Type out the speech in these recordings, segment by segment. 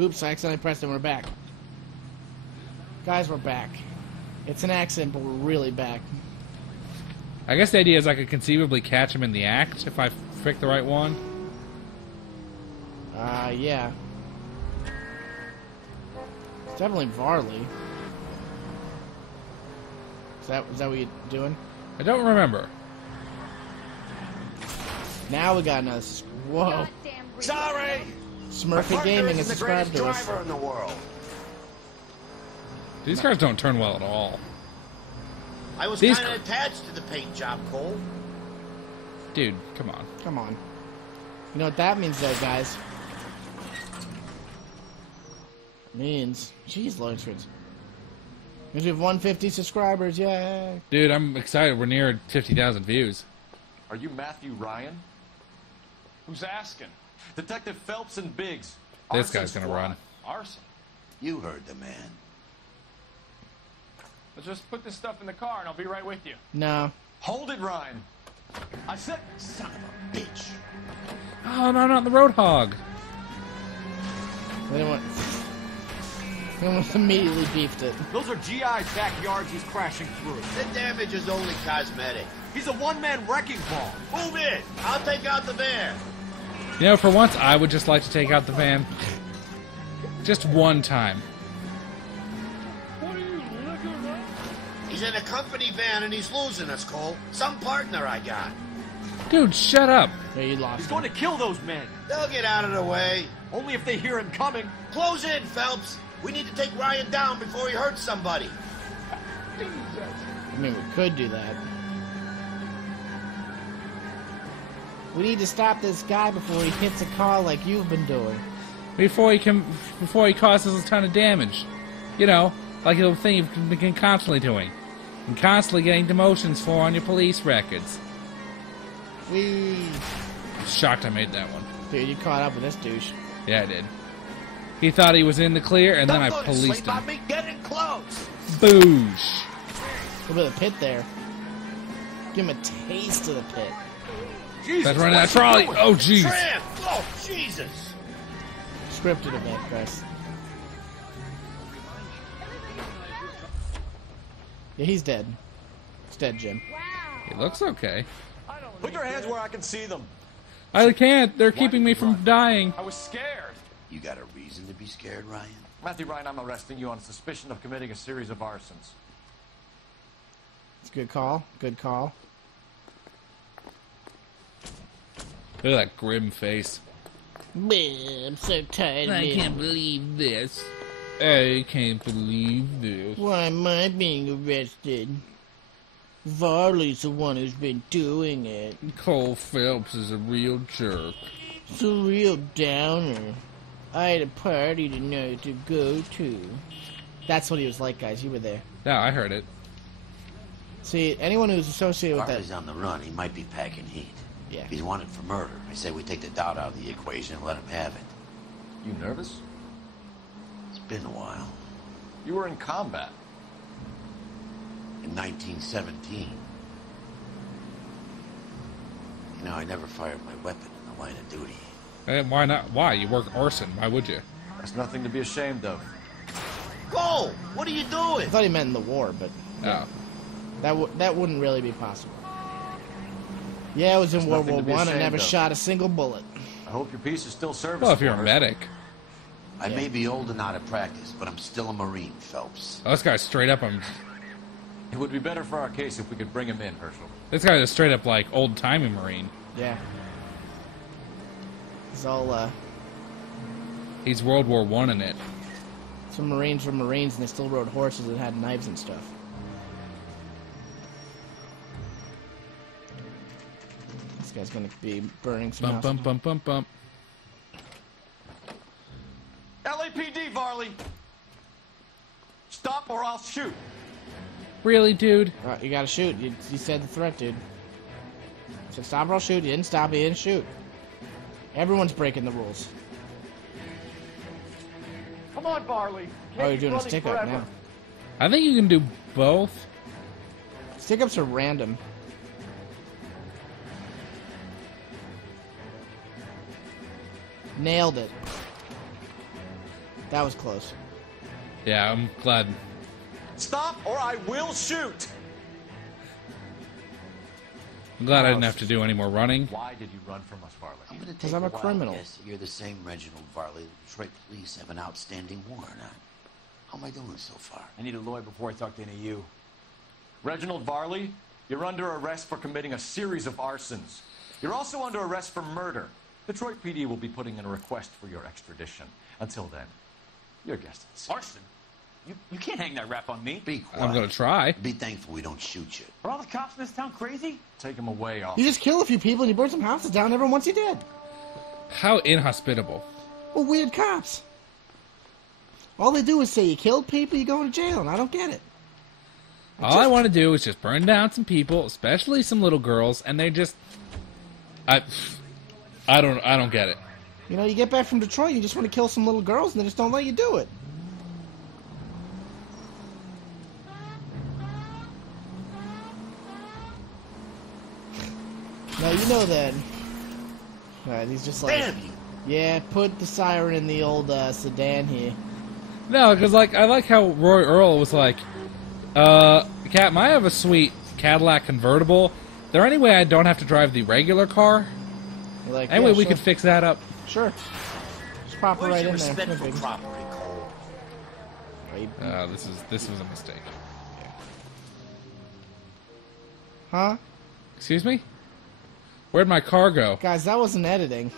Oops, I accidentally pressed it. We're back. Guys, we're back. It's an accident, but we're really back. I guess the idea is I could conceivably catch him in the act if I pick the right one. Yeah. It's definitely Varley. Is that what you're doing? I don't remember. Now we got another... Whoa. Sorry! Smurfy Gaming has subscribed to us. In the world. These cars don't turn well at all. I was kind of attached to the paint job, Cole. Dude, come on. Come on. You know what that means, though, guys? It means... Jeez, loading screens. Means we have 150 subscribers, yay! Dude, I'm excited. We're near 50,000 views. Are you Matthew Ryan? Who's asking? Detective Phelps and Biggs. This guy's gonna run. Arson. You heard the man. Let's just put this stuff in the car and I'll be right with you. No. Hold it, Ryan. I said, son of a bitch. Oh, no, not the Roadhog. They almost immediately beefed it. Those are GI's backyards he's crashing through. The damage is only cosmetic. He's a one-man wrecking ball. Move in. I'll take out the van. You know, for once, I would just like to take out the van. Just one time. He's in a company van and he's losing us, Cole. Some partner I got. Dude, shut up. Yeah, you lost. He's going to kill those men. They'll get out of the way. Only if they hear him coming. Close in, Phelps. We need to take Ryan down before he hurts somebody. I mean, we could do that. We need to stop this guy before he hits a car like you've been doing. Before he causes a ton of damage. You know, like the thing you've been constantly doing. And constantly getting demotions for on your police records. Whee! Shocked I made that one. Dude, you caught up with this douche. Yeah, I did. He thought he was in the clear, and then I policed him. Me getting close. Boosh! Look at the pit there. Give him a taste of the pit. Jesus, That's running that trolley. Oh, jeez. Tramp! Oh, Jesus! Scripted a bit, Chris. Yeah, he's dead. He's dead, Jim. He looks okay. Put your hands where I can see them. I can't. They're keeping me from dying. I was scared. You got a reason to be scared, Ryan? Matthew Ryan, I'm arresting you on suspicion of committing a series of arsons. It's a good call. Good call. Look at that grim face. I'm so tired of I it. can't believe this. I can't believe this. Why am I being arrested? Varley's the one who's been doing it. Cole Phelps is a real jerk. It's a real downer. I had a party tonight to go to. That's what he was like, guys. You were there. Yeah, I heard it. See, anyone who's associated with Harley's that... on the run. He might be packing heat. Yeah. He's wanted for murder. I say we take the doubt out of the equation and let him have it. You nervous? It's been a while. You were in combat. In 1917. You know, I never fired my weapon in the line of duty. Why not? Why? You work arson. Why would you? That's nothing to be ashamed of. Cole, what are you doing? I thought he meant in the war, but Oh. that wouldn't really be possible. Yeah, I was in World War I. I never shot a single bullet. I hope your piece is still serviceable. Well, if you're a medic. I may be old and out of practice, but I'm still a Marine, Phelps. Oh, this guy's straight up. It would be better for our case if we could bring him in, Herschel. This guy's a straight up like old timey Marine. Yeah. It's all, He's World War I in it. some Marines were Marines and they still rode horses and had knives and stuff. This guy's gonna be burning some Bump, houses. bump, bump, bump, bump. LAPD, Varley! Stop or I'll shoot. Really, dude? Alright, you gotta shoot. You said the threat, dude. So stop or I'll shoot. You didn't stop, you didn't shoot. Everyone's breaking the rules. Come on, Varley. Oh, you're doing a stick-up now. I think you can do both. Stick-ups are random. Nailed it. That was close. Yeah, I'm glad. Stop or I will shoot! I'm glad I didn't have to do any more running. Why did you run from us, Varley? I'm going to 'Cause take I'm a wild criminal. guess that you're the same Reginald Varley the Detroit police have an outstanding warrant on. How am I doing so far? I need a lawyer before I talk to any of you. Reginald Varley, you're under arrest for committing a series of arsons. You're also under arrest for murder. Detroit PD will be putting in a request for your extradition. Until then, your guest is Arson? You can't hang that rap on me. Be quiet. I'm gonna try. Be thankful we don't shoot you. Are all the cops in this town crazy? Take him away, You officer. just kill a few people and you burn some houses down. Everyone wants you dead. How inhospitable. Well, weird cops. All they do is say you killed people, you go to jail, and I don't get it. All I want to do is just burn down some people, especially some little girls, and they just, I don't get it. You know, you get back from Detroit, you just want to kill some little girls, and they just don't let you do it. Now you know that. Alright, he's just like, Damn you! yeah, put the siren in the old sedan here. No, because like I like how Roy Earl was like, Cat, I have a sweet Cadillac convertible. Is there any way I don't have to drive the regular car? You're like, Anyway, yeah, we sure. could fix that up. Sure. Just pop it Where's right your in there. respect No for big- property, Cole? Right. This was a mistake. Huh? Excuse me? Where'd my car go? Guys, that wasn't editing.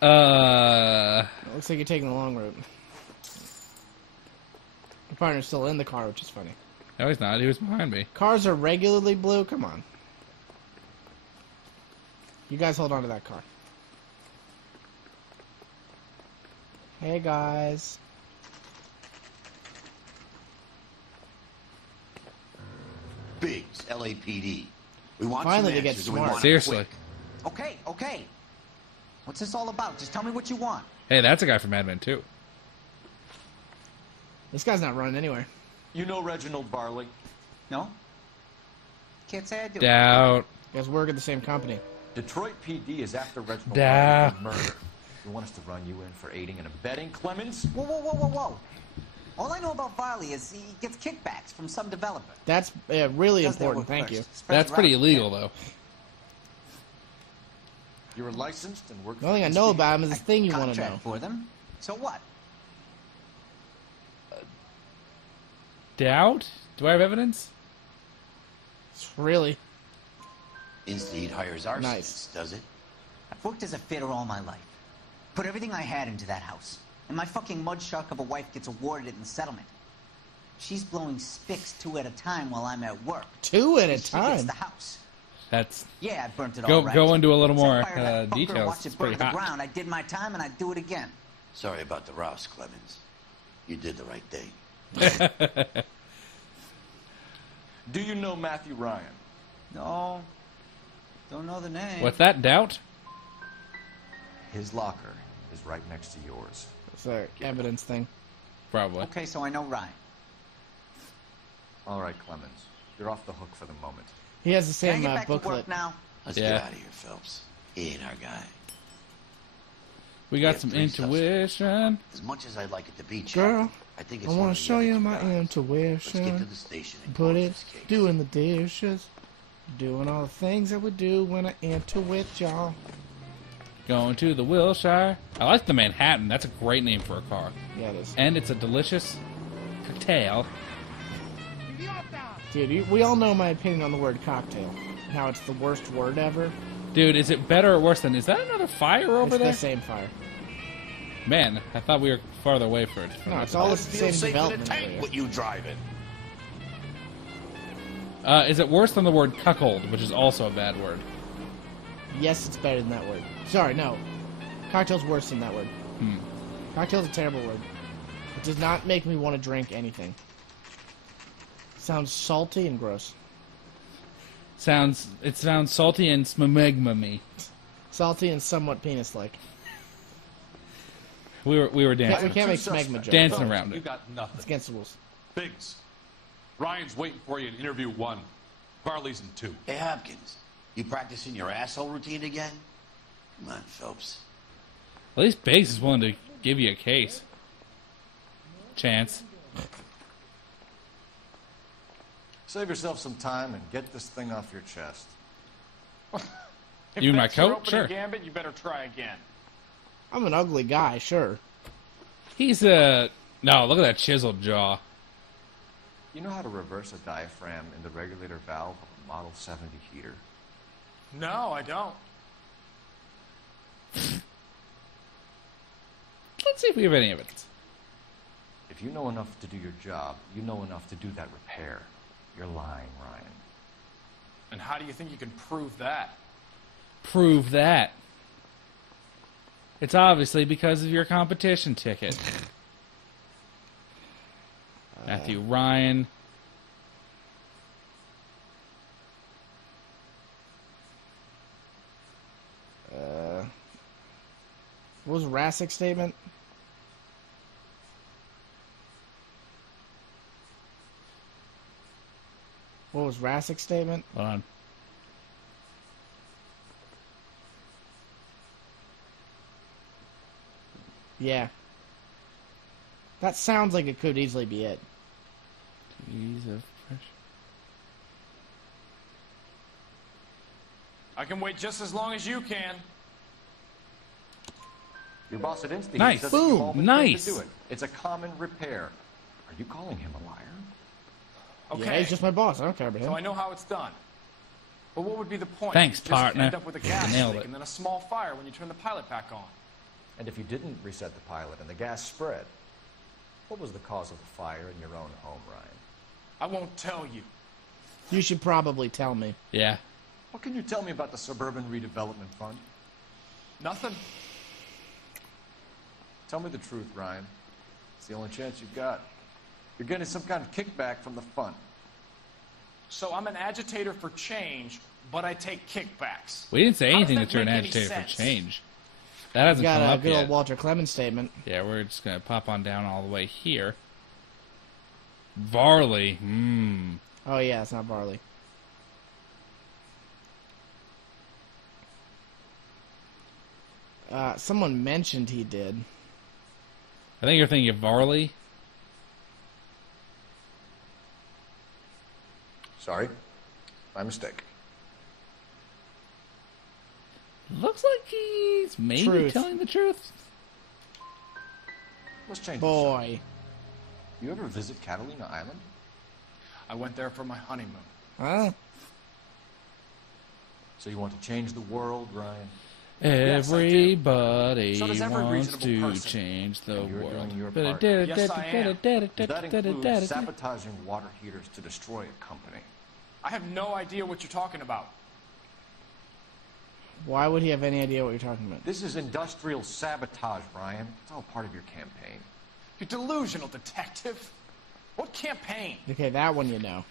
It looks like you're taking the long route. Your partner's still in the car, which is funny. No, he's not. He was behind me. Cars are regularly blue? Come on. You guys hold on to that car. Hey, guys. Biggs, LAPD. We want Finally some they get answers, and we smart. want it Seriously. quick. Okay. What's this all about? Just tell me what you want. Hey, that's a guy from Mad Men too. This guy's not running anywhere. You know Reginald Varley? No? Can't say I do. Doubt. You guys work at the same company. Detroit PD is after Reginald Da. Varley for murder. You want us to run you in for aiding and abetting, Clemens? Whoa. All I know about Varley is he gets kickbacks from some developer. That's really Does their important, work thank first. you. Spreads That's pretty around. illegal though. You're licensed and work The only thing I know about him is this thing you want to Contract know. for them. So what? Doubt? Do I have evidence? It's really... Instead hires arsonists, Nice. does it? I've worked as a fitter all my life. Put everything I had into that house. And my fucking mudshark of a wife gets awarded it in the settlement. She's blowing spics 2 at a time while I'm at work. 2 at a She gets time. the house. That's Yeah, I burnt it Go- all right. go into a little more, Set fire to that fucker, details. Watch It's it burn pretty to the hot. ground. I did my time and I'd do it again. Sorry about the rouse, Clemens. You did the right thing. Do you know Matthew Ryan? No. Don't know the name. what's that? Doubt? His locker is right next to yours. It's an evidence thing. Probably. Okay, so I know Ryan. All right, Clemens. You're off the hook for the moment. He has the Can I same get back to booklet. work now? Let's Yeah. get out of here, Phelps. He ain't our guy. We We got have some 3 intuition. As much as I'd like it to be, Jack, Girl, I think I it's one want of to the show other you two my guys. Let's get to intuition. the station and Put close it, this case. doing the dishes. Doing all the things that we do when I enter with y'all. Going to the Wilshire. I like the Manhattan. That's a great name for a car. Yeah, it is. And it's a delicious cocktail. Dude, we all know my opinion on the word cocktail. How it's the worst word ever. Dude, is it better or worse than... Is that another fire over It's there? the same fire. Man, I thought we were farther away from it. No, it's all the Feel same safe in a development tank area. with you driving. Is it worse than the word cuckold, which is also a bad word? Yes, it's better than that word. Sorry, no. Cocktail's worse than that word. Cocktail's a terrible word. It does not make me want to drink anything. Sounds salty and gross. It sounds salty and smegma-me. Salty and somewhat penis-like. We were dancing. We can't make Two smegma suspects. jokes. Dancing around You it. got It's nothing. against the rules. Biggs, Ryan's waiting for you in interview 1. Barley's in 2. Hey, Hopkins, you practicing your asshole routine again? Come on, Phelps. At least Biggs is willing to give you a case. Chance. Save yourself some time and get this thing off your chest. If You in my that's your coat? opening Sure. Gambit, you better try again. I'm an ugly guy, sure. He's a... No, look at that chiseled jaw. You know how to reverse a diaphragm in the regulator valve of a Model 70 heater? No, I don't. Let's see if we have any evidence. If you know enough to do your job, you know enough to do that repair. You're lying, Ryan. And how do you think you can prove that? Prove that. It's obviously because of your competition ticket. Matthew Ryan. What was Rassick's statement? What was Rassick's statement? Hold on. Yeah. That sounds like it could easily be it. Ease of pressure. I can wait just as long as you can. Your boss at Insta Nice. says Boom. that you've all been Nice. trained to do it. It's a common repair. Are you calling him a liar? Okay, Yeah, he's just my boss. I don't care about him. so I know how it's done. But what would be the point? Thanks, Just partner. end up with a gas Nailed leak it. and then a small fire when you turn the pilot back on. And if you didn't reset the pilot and the gas spread, what was the cause of the fire in your own home, Ryan? I won't tell you. You should probably tell me. Yeah. What can you tell me about the Suburban Redevelopment Fund? Nothing. Tell me the truth, Ryan. It's the only chance you've got. You're getting some kind of kickback from the fund. So I'm an agitator for change, but I take kickbacks. We didn't say How anything does that you're an make any agitator for sense? change. That hasn't Got come a up good yet. old Walter Clemens statement. Yeah, we're just going to pop on down all the way here. Varley. Oh yeah, it's not Varley. Someone mentioned he did. I think you're thinking of Varley. Sorry. My mistake. Looks like he's maybe Truth. telling the truth. Let's change the Boy. subject. You ever visit Catalina Island? I went there for my honeymoon. Huh? So you want to change the world, Ryan? Yes, I do. Everybody So does every wants reasonable to person. change the And you're world. doing your part. Does that include Yes, sabotaging water heaters to destroy a company? I have no idea what you're talking about. Why would he have any idea what you're talking about? This is industrial sabotage, Ryan. It's all part of your campaign. You're delusional, detective. What campaign? Okay, that one you know.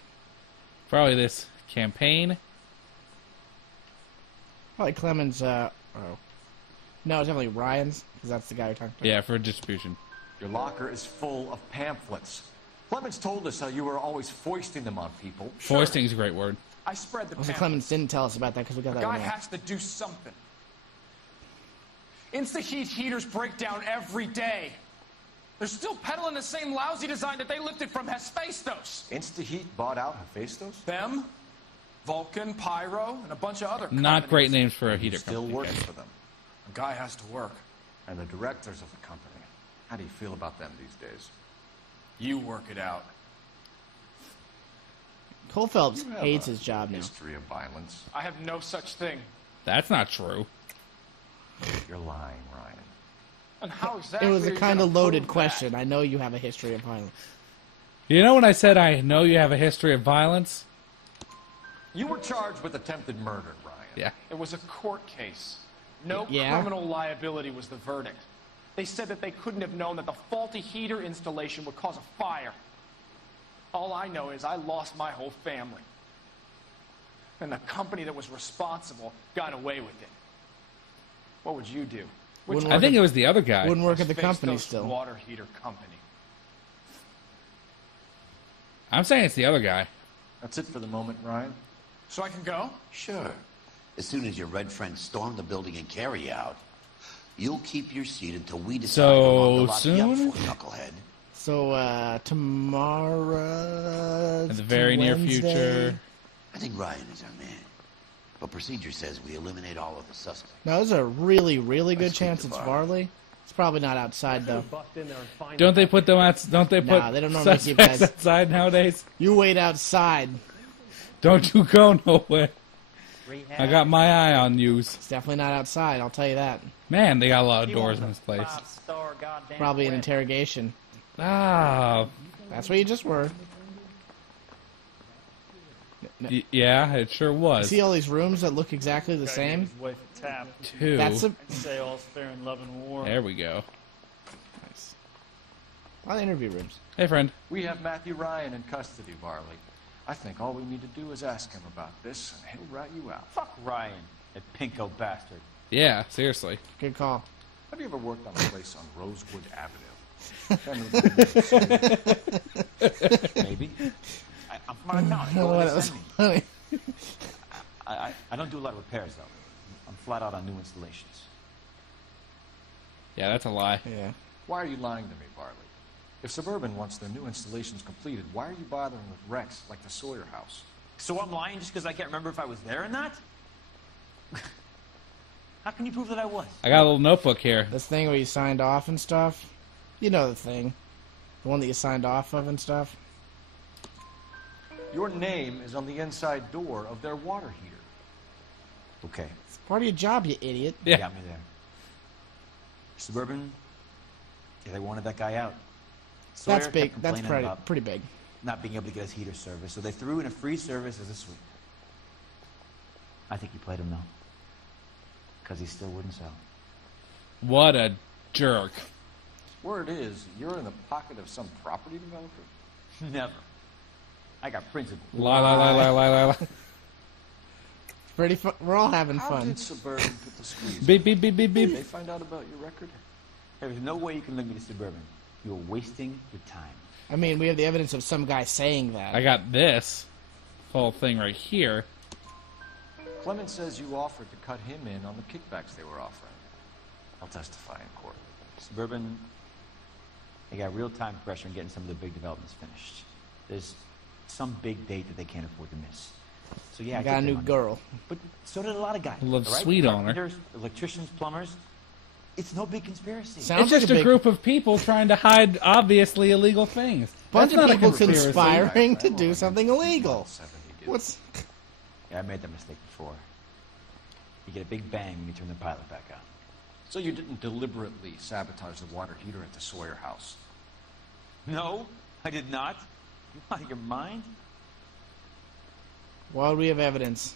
Probably this campaign. Probably Clemens, oh. No, it's definitely Ryan's, because that's the guy you're talking about. Yeah, for distribution. Your locker is full of pamphlets. Clemens told us how you were always foisting them on people. Foisting is a great word. I spread the Also, pamphlets. Clemens didn't tell us about that because we got A that guy one wrong. has to do something. Insta-heat heaters break down every day. They're still peddling the same lousy design that they lifted from Hephaestus. InstaHeat bought out Hephaestus? Them, Vulcan, Pyro, and a bunch of other Not great companies. names for a You're heater still company. working guys. for them. A guy has to work. And the directors of the company. How do you feel about them these days? You work it out. Cole Phelps You have hates a his job now. history of violence. I have no such thing. That's not true. You're lying, Ryan. And how exactly It was are a you kind gonna of loaded prove question. that? I know you have a history of violence. You know when I said I know you have a history of violence? You were charged with attempted murder, Ryan. Yeah. It was a court case. No Yeah? criminal liability was the verdict. They said that they couldn't have known that the faulty heater installation would cause a fire. All I know is I lost my whole family. And the company that was responsible got away with it. What would you do? Wouldn't I work think at- it was the other guy. Wouldn't work at the Hephaestus company still. Water heater company. I'm saying it's the other guy. That's it for the moment, Ryan. So I can go? Sure. As soon as your red friends storm the building and carry out. You'll keep your seat until we decide So how long to lock you up soon? for, knucklehead. So, tomorrow... In the very near Wednesday. future. I think Ryan is our man. But procedure says we eliminate all of the suspects. No, there's a really, really good Let's chance keep it's the Varley. It's probably not outside, though. Don't they put them out? Don't they put Nah, they don't normally keep suspects guys- outside nowadays? You wait outside. Don't you go nowhere. I got my eye on yous. It's definitely not outside, I'll tell you that. Man, they got a lot of doors in this place. Probably an interrogation. Ah, That's what you just were. yeah, it sure was. See all these rooms that look exactly the same? Two. That's a... There we go. Nice. A lot of interview rooms. Hey, friend. We have Matthew Ryan in custody, Varley. I think all we need to do is ask him about this, and he'll rat you out. Fuck Ryan, that pinko bastard. Yeah, seriously. Good call. Have you ever worked on a place on Rosewood Avenue? Maybe. I'm from out of town. Go Oh, where that they was send me. funny. I don't do a lot of repairs, though. I'm flat out on new installations. Yeah, that's a lie. Yeah. Why are you lying to me, Varley? If Suburban wants their new installations completed, why are you bothering with wrecks like the Sawyer house? So I'm lying just because I can't remember if I was there or not? How can you prove that I was? I got a little notebook here. This thing where you signed off and stuff. You know the thing. The one that you signed off of and stuff. Your name is on the inside door of their water heater. Okay, It's part of your job, you idiot. you Yeah. got me there. Suburban, yeah, they wanted that guy out. Sawyer That's kept big. That's complaining about pretty big. not being able to get his heater service, so they threw in a free service as a sweep. I think he played him, though. Because he still wouldn't sell. What a jerk. Word is, you're in the pocket of some property developer? Never. I got principles. Lie, lie, lie, lie, lie, lie, lie. Pretty fun. We're all having How fun. did Suburban put the squeeze Beep, on beep, beep, beep, you? Did beep. they find out about your record? There's no way you can link me to Suburban. You're wasting your time. I mean, we have the evidence of some guy saying that. I got this whole thing right here. Clemens says you offered to cut him in on the kickbacks they were offering. I'll testify in court. Suburban, they got real time pressure on getting some of the big developments finished. There's some big date that they can't afford to miss. So yeah, I I got a took their new money. girl. But so did a lot of guys. Love all right? sweet on her. Carpenters, electricians, plumbers. It's no big conspiracy. Sounds It's like just a a big group of people trying to hide obviously illegal things. bunch That's of not a people conspiracy. conspiring to Well, do I something mean, illegal. 70 did. What's... Yeah, I made that mistake before. You get a big bang when you turn the pilot back on. So you didn't deliberately sabotage the water heater at the Sawyer house? No, I did not. You out of your mind? Why would we have evidence?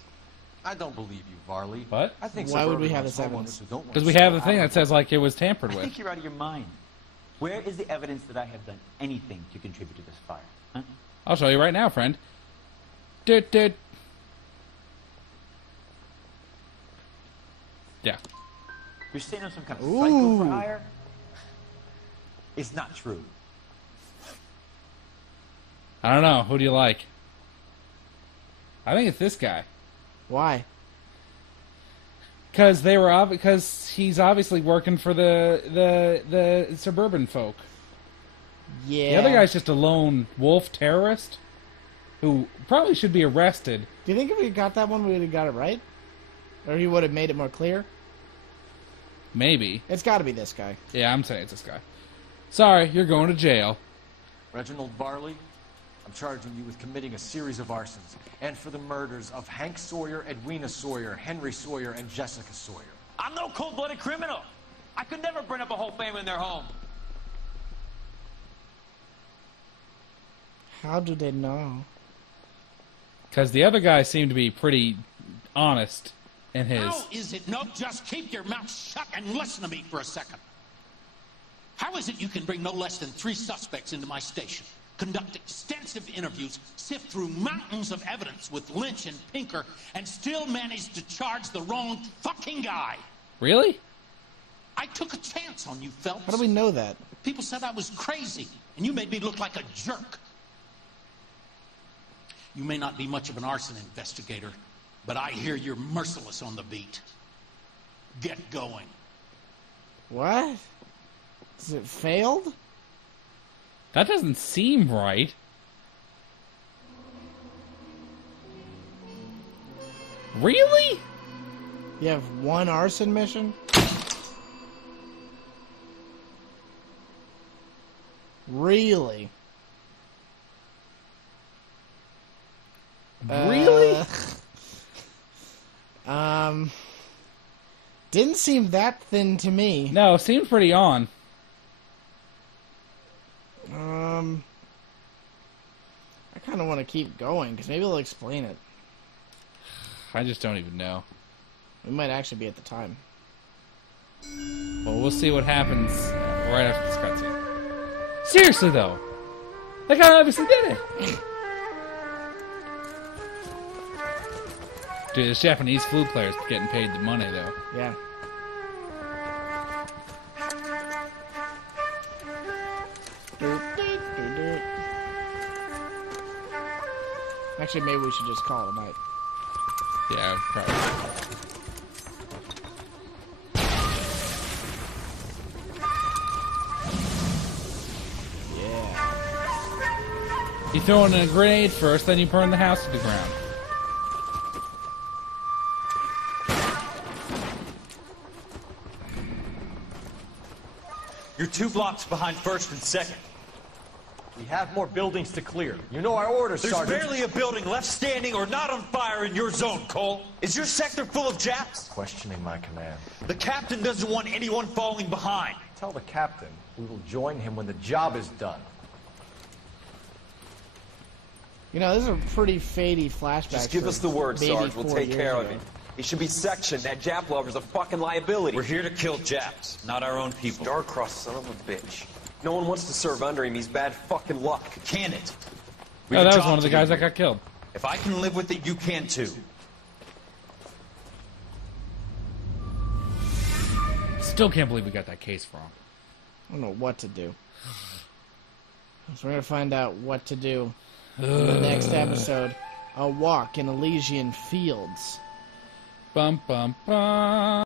I don't believe you, Varley. What? I think Why would we Suburban have wants this homeowners evidence? who don't want Because to we have sell the thing out that of says like it was tampered I with. think you're out of your mind. Where is the evidence that I have done anything to contribute to this fire? Huh? I'll show you right now, friend. Doot, doot. Yeah. You're saying I'm some kind of Ooh. psycho for hire? It's not true. I don't know. Who do you like? I think it's this guy. Why? Because he's obviously working for the suburban folk. Yeah. The other guy's just a lone wolf terrorist who probably should be arrested. Do you think if we got that one, we would have got it right? Or he would have made it more clear? Maybe. It's got to be this guy. Yeah, I'm saying it's this guy. Sorry, you're going to jail. Reginald Varley, I'm charging you with committing a series of arsons and for the murders of Hank Sawyer, Edwina Sawyer, Henry Sawyer, and Jessica Sawyer. I'm no cold-blooded criminal. I could never burn up a whole family in their home. How do they know? Because the other guy seemed to be pretty honest in his. How is it? No, just keep your mouth shut and listen to me for a second. How is it you can bring no less than 3 suspects into my station, conduct extensive interviews, sift through mountains of evidence with Lynch and Pinker, and still manage to charge the wrong fucking guy? Really? I took a chance on you, Phelps. How do we know that? People said I was crazy, and you made me look like a jerk. You may not be much of an arson investigator, but I hear you're merciless on the beat. Get going. What? Is it failed? That doesn't seem right. Really? You have one arson mission? Really? Really? Didn't seem that thin to me. No, seems pretty on. I kind of want to keep going, because maybe they'll explain it. I just don't even know. We might actually be at the time. Well, we'll see what happens right after this cutscene. Seriously, though. That guy obviously did it. Dude, this Japanese flute player's getting paid the money, though. Yeah. Actually, maybe we should just call it a night. Yeah, probably. Yeah. You throw in a grenade first, then you burn the house to the ground. You're 2 blocks behind 1st and 2nd. We have more buildings to clear. You know our orders, There's Sergeant. barely a building left standing or not on fire in your zone, Cole. Is your sector full of Japs? Questioning my command. The captain doesn't want anyone falling behind. Tell the captain we will join him when the job is done. You know, this is a pretty fady flashback. Just give us the word, maybe Sarge. We'll 4 take years care of ago. it. He should be sectioned. That Jap lover's a fucking liability. We're here to kill Japs, not our own people. Star-crossed son of a bitch. No one wants to serve under him. He's bad fucking luck. Can it? Oh, that was one of the guys that got killed. If I can live with it, you can too. Still can't believe we got that case wrong. I don't know what to do. So we're gonna find out what to do in the next episode. A walk in Elysian fields. Bum, bum, bum.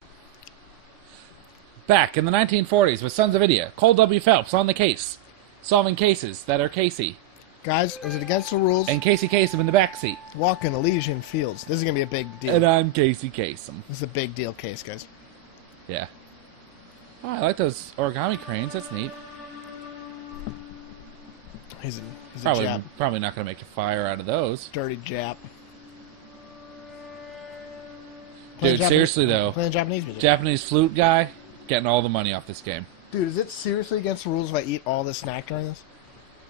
Back in the 1940s with Sons of India, Cole W. Phelps on the case, solving cases that are Casey. Guys, is it against the rules? And Casey Kasem in the backseat. Walk in Elysian fields. This is gonna be a big deal. And I'm Casey Kasem. This is a big deal case, guys. Yeah. Oh, I like those origami cranes. That's neat. He's a Probably, Jap. probably not going to make a fire out of those. Dirty Jap. Dude, seriously though, Playing Japanese music. Japanese flute guy getting all the money off this game. Dude, is it seriously against the rules if I eat all this snack during this?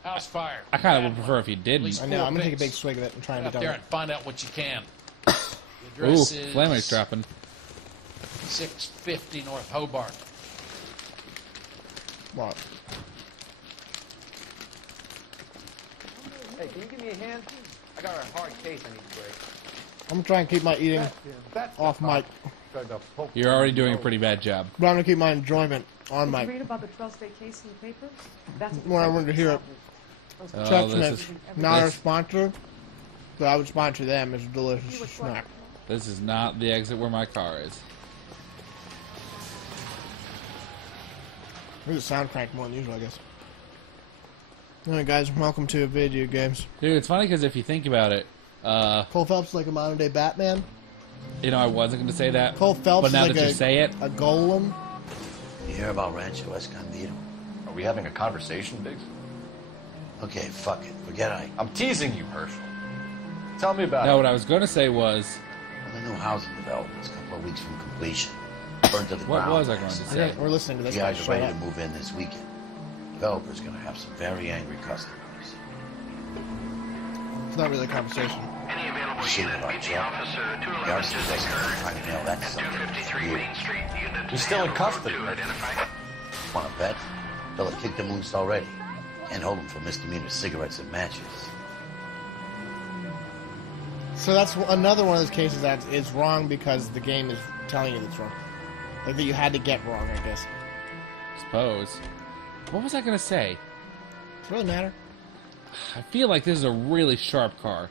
House fire. I kind of would prefer if you didn't. I know, I'm gonna take a big swig of it and try and Get be up done there with and find out what you can. Ooh, The address is Flame's dropping. 650 North Hobart. What? Hey, can you give me a hand? I got a hard case I need to break. I'm trying to keep my eating off mic. You're already doing a pretty bad job. But I'm gonna keep my enjoyment on Did you mic. read about the 12-state case in the paper? That's When I wanted to hear it. Oh, Checkmate, this is- not our this- sponsor, but I would sponsor them as a delicious snack. This is not the exit where my car is. This is sound crank more than usual, I guess. Alright, guys, welcome to Video Games. Dude, it's funny because if you think about it, Cole Phelps is like a modern day Batman. you know, I wasn't going to say that. Cole Phelps but now is like that you say it, a golem. You hear about Rancho Escondido? Are we having a conversation, Biggs? Okay, fuck it. Forget I'm teasing you, Herschel. Tell me about no, it. what I was going to say was, Well, the new housing development's a couple of weeks from completion. Burned to the what ground. was I going to say? We're listening to The this. guys Shut are ready up. to move in this weekend. Developer's gonna have some very angry customers. It's not really a conversation. Shit about Joe. The arsonist doesn't trying to nail that subject. He's still in custody. Wanna bet? They'll have kicked him loose already. Can't hold him for misdemeanor cigarettes and matches. So that's another one of those cases that is wrong because the game is telling you it's wrong. Like that you had to get wrong, I guess. Suppose. What was I going to say? Does it really matter? I feel like this is a really sharp car.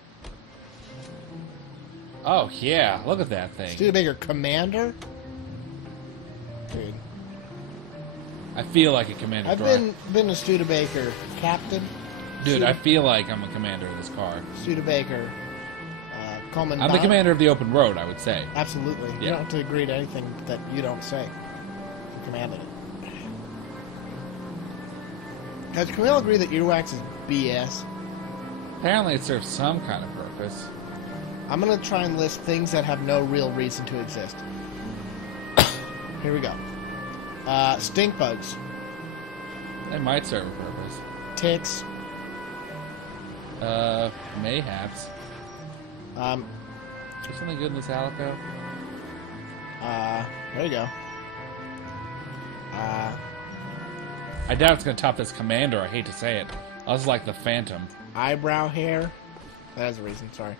Oh, yeah. Look at that thing. Studebaker Commander? Dude. I feel like a commander. I've been a Studebaker captain. Dude, I feel like I'm a commander of this car. Studebaker, Coleman. I'm the commander of the open road, I would say. Absolutely. Yeah. You don't have to agree to anything that you don't say. You're commanding it. Guys, can we all agree that earwax is BS? Apparently it serves some kind of purpose. I'm going to try and list things that have no real reason to exist. Here we go. Stink bugs. They might serve a purpose. Ticks. Mayhaps. Is something good in this Alico? There you go. I doubt it's going to top this commander, I hate to say it. I was like the Phantom. Eyebrow hair. That's a reason, sorry.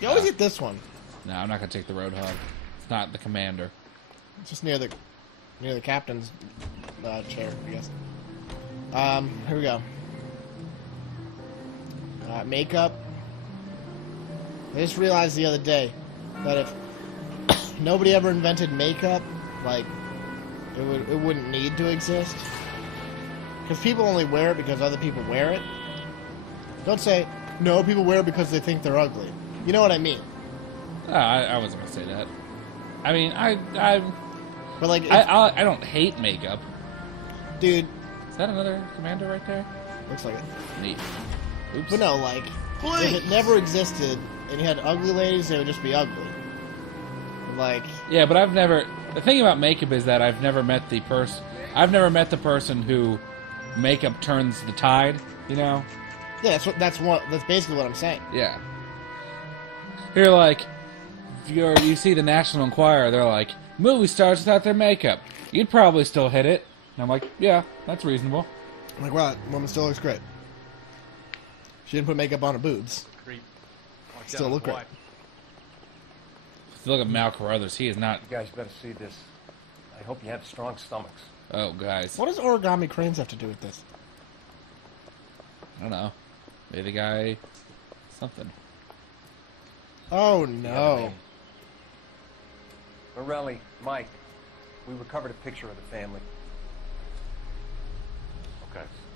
You always get this one. No, I'm not going to take the road hug. It's not the commander. It's just near the captain's chair, I guess. Here we go. Makeup. I just realized the other day that if nobody ever invented makeup, like, it wouldn't need to exist. Because people only wear it because other people wear it. Don't say, no, people wear it because they think they're ugly. You know what I mean? I wasn't going to say that. I mean, But like, I don't hate makeup. Dude. Is that another commander right there? Looks like it. Neat. Oops. But no, like, if it never existed and you had ugly ladies, they would just be ugly. Like... Yeah, but I've never... The thing about makeup is that I've never met the person... I've never met the person who makeup turns the tide, you know? Yeah, that's basically what I'm saying. Yeah. You're like... You see the National Enquirer, they're like, movie stars without their makeup. You'd probably still hit it. And I'm like, yeah, that's reasonable. I'm like, wow, that woman still looks great. She didn't put makeup on her boobs. Still look great. Look at Mal Carruthers. He is not... You guys better see this. I hope you have strong stomachs. Oh, guys. What does origami cranes have to do with this? I don't know. Maybe the guy... Something. Oh, no. Morelli, Mike, we recovered a picture of the family.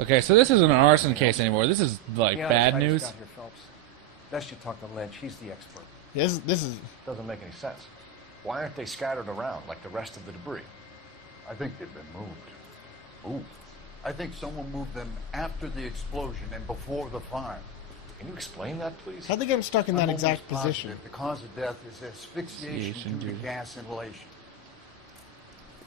Okay, so this isn't an arson case anymore. This is, like, bad news. Here, Phelps. Best you talk to Lynch. He's the expert. This is... Doesn't make any sense. Why aren't they scattered around like the rest of the debris? I think they've been moved. Ooh. I think someone moved them after the explosion and before the fire. Can you explain that, please? How'd they get him stuck in that I'm exact almost position? positive the cause of death is asphyxiation due to gas inhalation.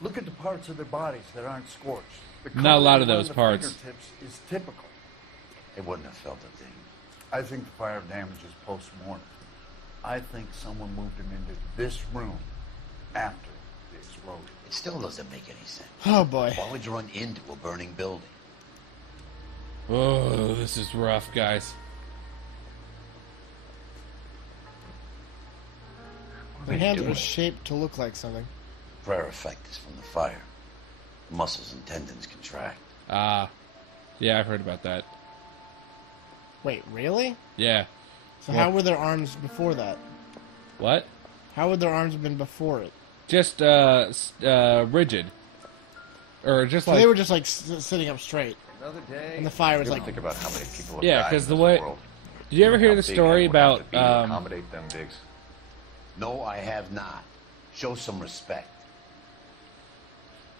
Look at the parts of their bodies that aren't scorched. Not a lot of those parts. Fingertips is typical. They wouldn't have felt a thing. I think the fire damage is post-mortem. I think someone moved him into this room after the explosion. It still doesn't make any sense. Oh, boy. Why would you run into a burning building? Oh, this is rough, guys. The hands are shaped to look like something. Prayer effect is from the fire. Muscles and tendons contract. Ah. Yeah, I've heard about that. Wait, really? Yeah. So how were their arms before that? What? How would their arms have been before it? Just, rigid. Or just like... they were just, like, sitting up straight. Another day. And the fire was like... Think about how many people have Yeah, died because in the this way... world. Did you ever hear How the big story that would have about... to be to accommodate them, Diggs? No, I have not. Show some respect.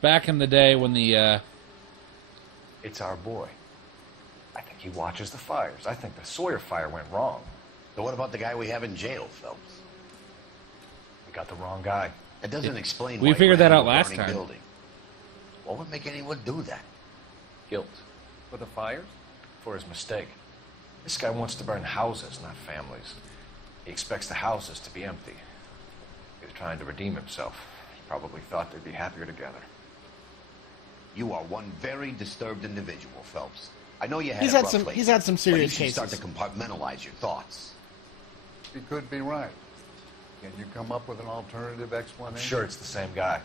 Back in the day when the, It's our boy. I think he watches the fires. I think the Sawyer fire went wrong. So what about the guy we have in jail, Phelps? We got the wrong guy. That doesn't explain we why figured he ran that out into a last burning time. Building. What would make anyone do that? Guilt. For the fires? For his mistake. This guy wants to burn houses, not families. He expects the houses to be empty. He was trying to redeem himself. He probably thought they'd be happier together. You are one very disturbed individual, Phelps. I know you had He's a had rough some. lately, He's had some but serious you should cases. start to compartmentalize your thoughts. He could be right. Can you come up with an alternative I'm explanation? sure it's the same guy.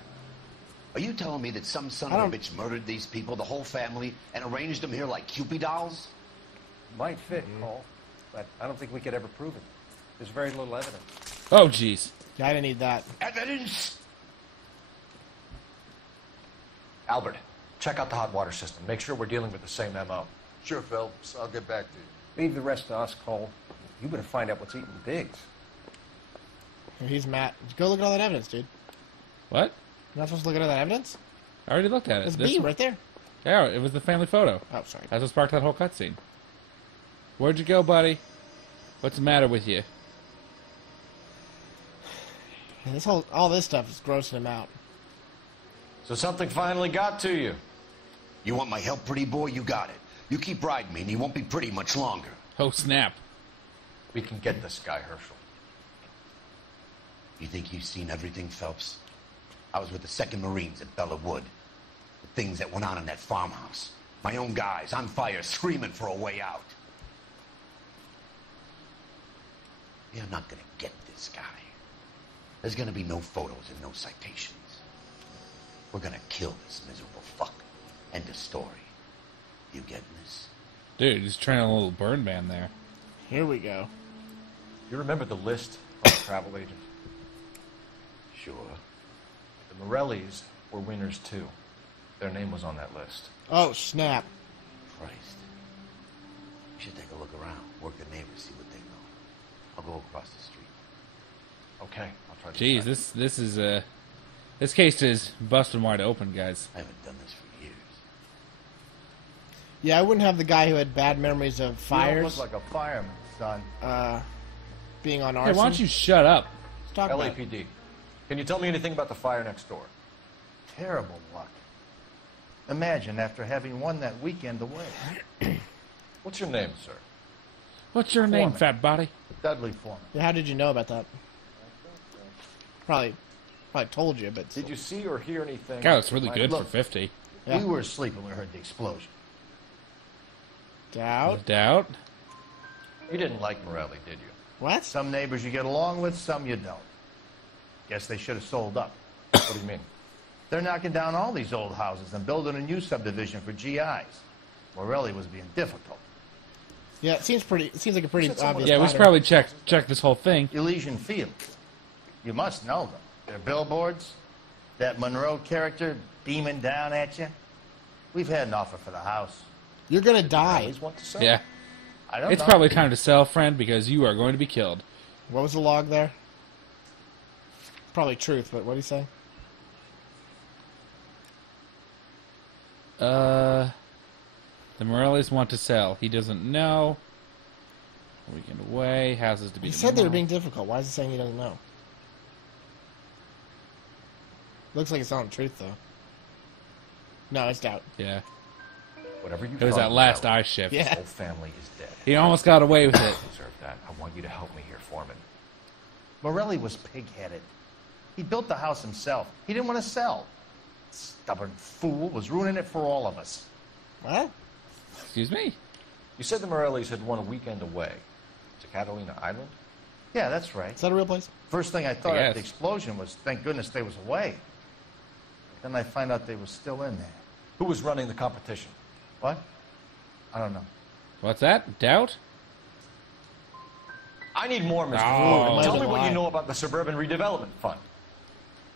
Are you telling me that some son of a bitch murdered these people, the whole family, and arranged them here like Cupid dolls? Might fit, Cole, but I don't think we could ever prove it. There's very little evidence. Oh, jeez. Yeah, I didn't need that. Evidence? Albert, check out the hot water system. Make sure we're dealing with the same MO. Sure, Phelps. I'll get back to you. Leave the rest to us, Cole. You better find out what's eating Biggs. He's Matt. Go look at all that evidence, dude. What? You're not supposed to look at all that evidence? I already looked at it. It's B right there. Yeah, it was the family photo. Oh, sorry. That's what sparked that whole cutscene. Where'd you go, buddy? What's the matter with you? And all this stuff is grossing him out. So something finally got to you. You want my help, pretty boy? You got it. You keep riding me, and you won't be pretty much longer. Oh, snap. We can get this guy, Herschel. You think you've seen everything, Phelps? I was with the 2nd Marines at Bella Wood. The things that went on in that farmhouse. My own guys on fire, screaming for a way out. You're not gonna get this guy. There's gonna be no photos and no citations. We're gonna kill this miserable fuck. End of story. You getting this? Dude, he's trying a little burn man there. Here we go. You remember the list of the travel agent? Sure. The Morellis were winners too. Their name was on that list. Oh, snap. Christ. You should take a look around. Work the neighbors, see what they know. I'll go across the street. Okay, I'll try to Jeez, this is this case is busting wide open, guys. I haven't done this for years. Yeah, I wouldn't have the guy who had bad memories of You fires. don't look like a fireman, son. Being on Hey, arson. why don't you shut up? Let's talk about it. LAPD. Can you tell me anything about the fire next door? Terrible luck. Imagine after having won that weekend away. What's your name, sir? What's your name, fat body? Dudley Foreman. Yeah, how did you know about that? Probably told you, but... Did you see or hear anything? God, it's really good for Look, 50. Yeah. We were asleep when we heard the explosion. Doubt? Doubt? You didn't like Morelli, did you? What? Some neighbors you get along with, some you don't. Guess they should have sold up. What do you mean? They're knocking down all these old houses and building a new subdivision for GIs. Morelli was being difficult. Yeah, it seems like a pretty obvious Yeah, we should probably check this whole thing. Elysian Fields. You must know them. Their billboards, that Monroe character beaming down at you. We've had an offer for the house. You're gonna die. Always want to sell? Yeah. I don't It's know. probably time to sell, friend, because you are going to be killed. What was the log there? Probably truth, but what did he say? The Morellis want to sell. He doesn't know. Weekend away, houses to be He said they were demolished. being difficult. Why is he saying he doesn't know? Looks like it's telling the truth, though. No, it's doubt. Yeah. Whatever you It was that last eye shift. His whole family is dead. He almost got away with it. I deserve that. I want you to help me here, Foreman. Morelli was pig-headed. He built the house himself. He didn't want to sell. Stubborn fool was ruining it for all of us. What? Excuse me? You said the Morellis had won a weekend away to Catalina Island? Yeah, that's right. Is that a real place? First thing I thought I after the guess. explosion was, thank goodness they was away. Then I find out they was still in there. Who was running the competition? What? I don't know. What's that? Doubt? I need more, Mr. Oh. Foreman. Tell me what Lie. you know about the Suburban Redevelopment Fund.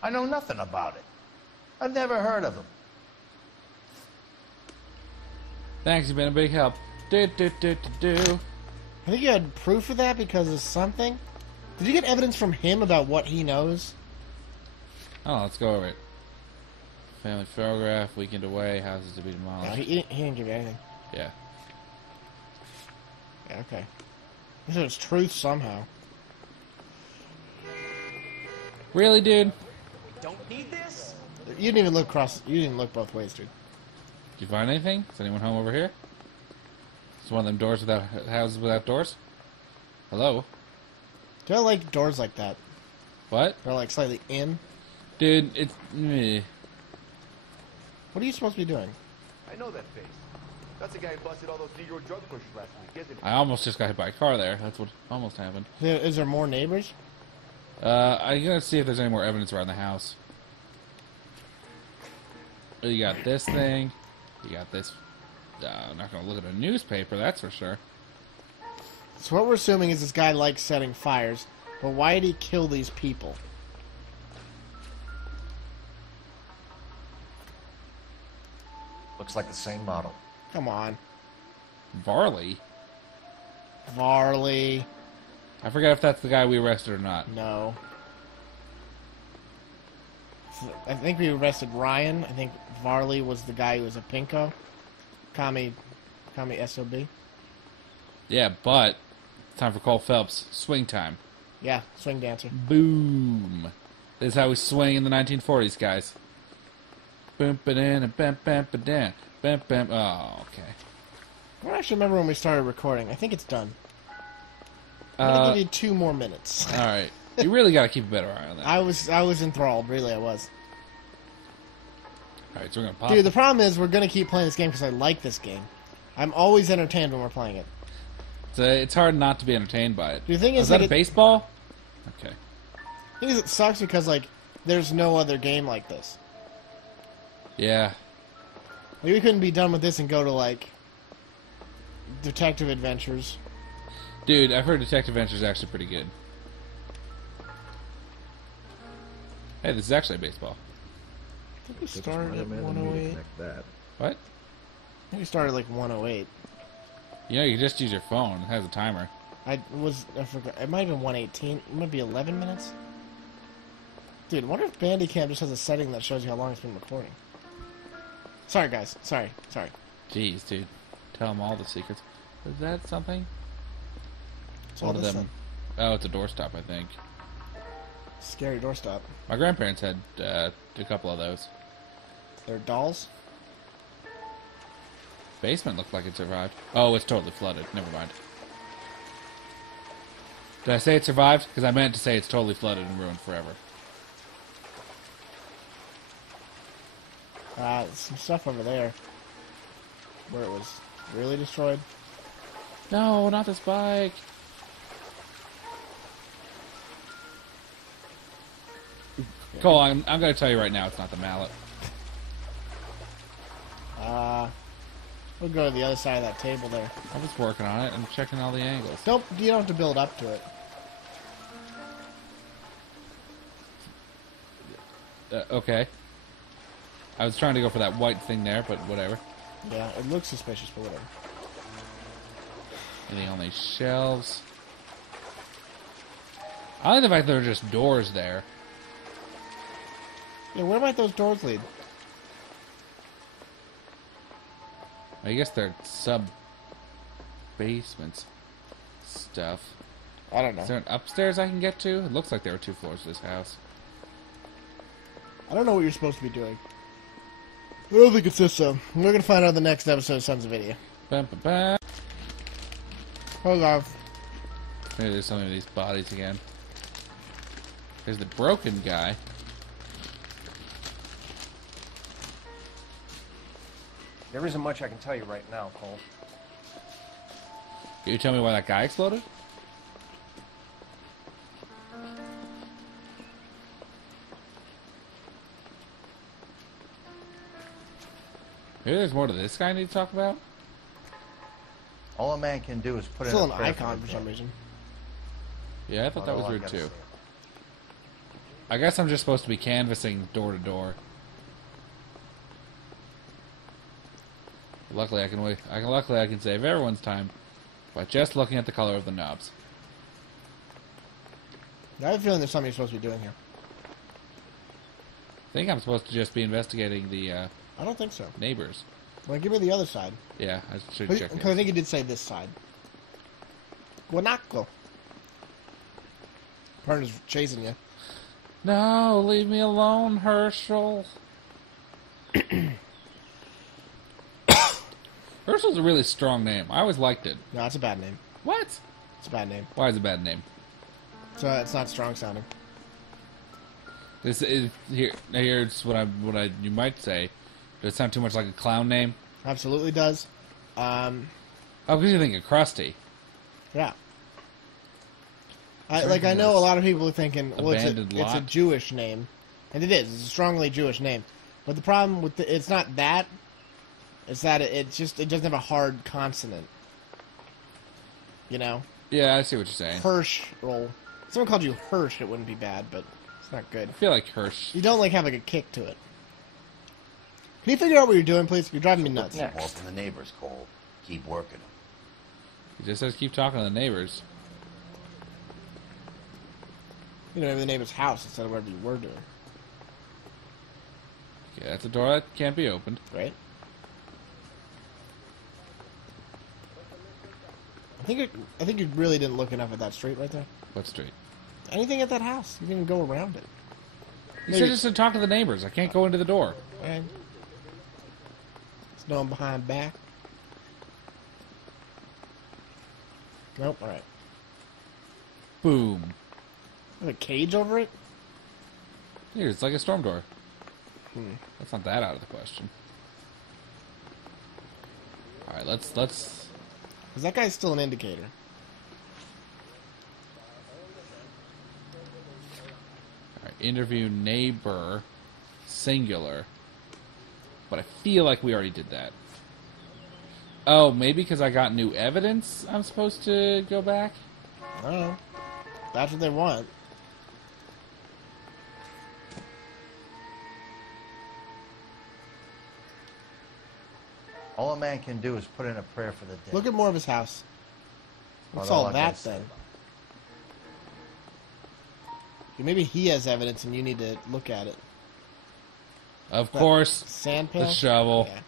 I know nothing about it. I've never heard of them. Thanks, you've been a big help. Do. I think you had proof of that because of something. Did you get evidence from him about what he knows? Oh, let's go over it. Family photograph, weekend away, houses to be No, demolished. he didn't give you anything. Yeah. Yeah, okay. He said it's truth somehow. Really, dude? Don't need this? You didn't even look across. You didn't look both ways, dude. Did you find anything? Is anyone home over here? It's one of them doors without houses without doors. Hello. Do I like doors like that? What? They're like slightly in. Dude, it's meh. What are you supposed to be doing? I know that face. That's the guy who busted all those Negro drug pushers last week, isn't it? I almost just got hit by a car there. That's what almost happened. Is there more neighbors? I'm gonna see if there's any more evidence around the house. You got this thing. You got this. I'm not gonna look at a newspaper, that's for sure. So what we're assuming is this guy likes setting fires, but why did he kill these people? Looks like the same model. Come on. Varley? Varley. I forget if that's the guy we arrested or not. No. I think we arrested Ryan. I think Varley was the guy who was a pinko. Kami SOB. Yeah, but it's time for Cole Phelps. Swing time. Yeah, swing dancer. Boom. This is how we swing in the 1940s, guys. Bam, ba-dan, bam, bam, ba-dan, bam, bam. Oh, okay. I don't actually remember when we started recording. I think it's done. I'm gonna give you 2 more minutes. All right. You really got to keep a better eye on that. I was enthralled. Really, I was. All right, so we're gonna pop. Dude, the problem is we're gonna keep playing this game because I like this game. I'm always entertained when we're playing it. It's hard not to be entertained by it. The thing is that that a baseball? Okay. The thing is, it sucks because like there's no other game like this. Yeah. Like, we couldn't be done with this and go to like Detective Adventures. Dude, I've heard Detective Adventures is actually pretty good. Hey, this is actually a baseball. I think we started at 108. What? I think we started like 108. You know, you can just use your phone. It has a timer. I forgot. It might have been 118. It might be 11 minutes. Dude, I wonder if Bandicam just has a setting that shows you how long it's been recording. Sorry, guys. Sorry. Jeez, dude. Tell them all the secrets. Is that something? One of them. Oh, it's a doorstop, I think. Scary doorstop. My grandparents had a couple of those. They're dolls? Basement looked like it survived. Oh, it's totally flooded. Never mind. Did I say it survived? Because I meant to say it's totally flooded and ruined forever. Some stuff over there. Where it was really destroyed. No, not this bike. Cole, I'm going to tell you right now, it's not the mallet. We'll go to the other side of that table there. I was working on it and checking all the angles. Nope, you don't have to build up to it. Okay. I was trying to go for that white thing there, but whatever. Yeah, it looks suspicious, but whatever. Anything on these shelves? I like the fact there are just doors there. Yeah, where might those doors lead? I guess they're sub-basements stuff. I don't know. Is there an upstairs I can get to? It looks like there are 2 floors to this house. I don't know what you're supposed to be doing. I don't think it's this, so. We're going to find out in the next episode of Sons of Video. Hold off. Maybe there's something with these bodies again. There's the broken guy. There isn't much I can tell you right now, Cole. Can you tell me why that guy exploded? Maybe there's more to this guy I need to talk about? All a man can do is put Still in an a prayer icon for for some reason. Yeah, I thought that was all I rude gotta too. say. I guess I'm just supposed to be canvassing door to door. Luckily, I can wait. Luckily, I can save everyone's time by just looking at the color of the knobs. I have a feeling there's something you're supposed to be doing here. I think I'm supposed to just be investigating the I don't think so. neighbors. Well, give me the other side. Yeah, I should check it. Because I think you did say this side. Guanaco. Partner's chasing you. No, leave me alone, Herschel. Herschel's a really strong name. I always liked it. No, it's a bad name. What? It's a bad name. Why is it a bad name? So it's not strong sounding. This is here's what you might say. Does it sound too much like a clown name? Absolutely does. Oh, because you think of Krusty. Yeah. I know a lot of people are thinking, well, it's a Jewish name, and it is. It's a strongly Jewish name. But the problem with it's not that. It's that it doesn't have a hard consonant. You know. Yeah, I see what you're saying. Herschel. If someone called you Hirsch, it wouldn't be bad, but it's not good. I feel like Hirsch. You don't have a kick to it. Can you figure out what you're doing, please? You're driving me nuts. More from the neighbors, Cole. Keep working them. He just says keep talking to the neighbors. You know, maybe the neighbor's house instead of whatever you were doing. Okay, that's a door that can't be opened. Right. I think you really didn't look enough at that street right there. What street? Anything at that house. You didn't go around it. You said just to talk to the neighbors. I can't go into the door. Right. There's no one behind back. Nope, alright. Boom. There's a cage over it? Here, it's like a storm door. Hmm. That's not that out of the question. Alright, let's... Because that guy's still an indicator. Alright, interview neighbor, singular. But I feel like we already did that. Oh, maybe because I got new evidence I'm supposed to go back? I don't know. That's what they want. All a man can do is put in a prayer for the dead. Look at more of his house. What's Well, all I that guess- then? Maybe he has evidence and you need to look at it. Of course. Sand pail? The shovel. Yeah.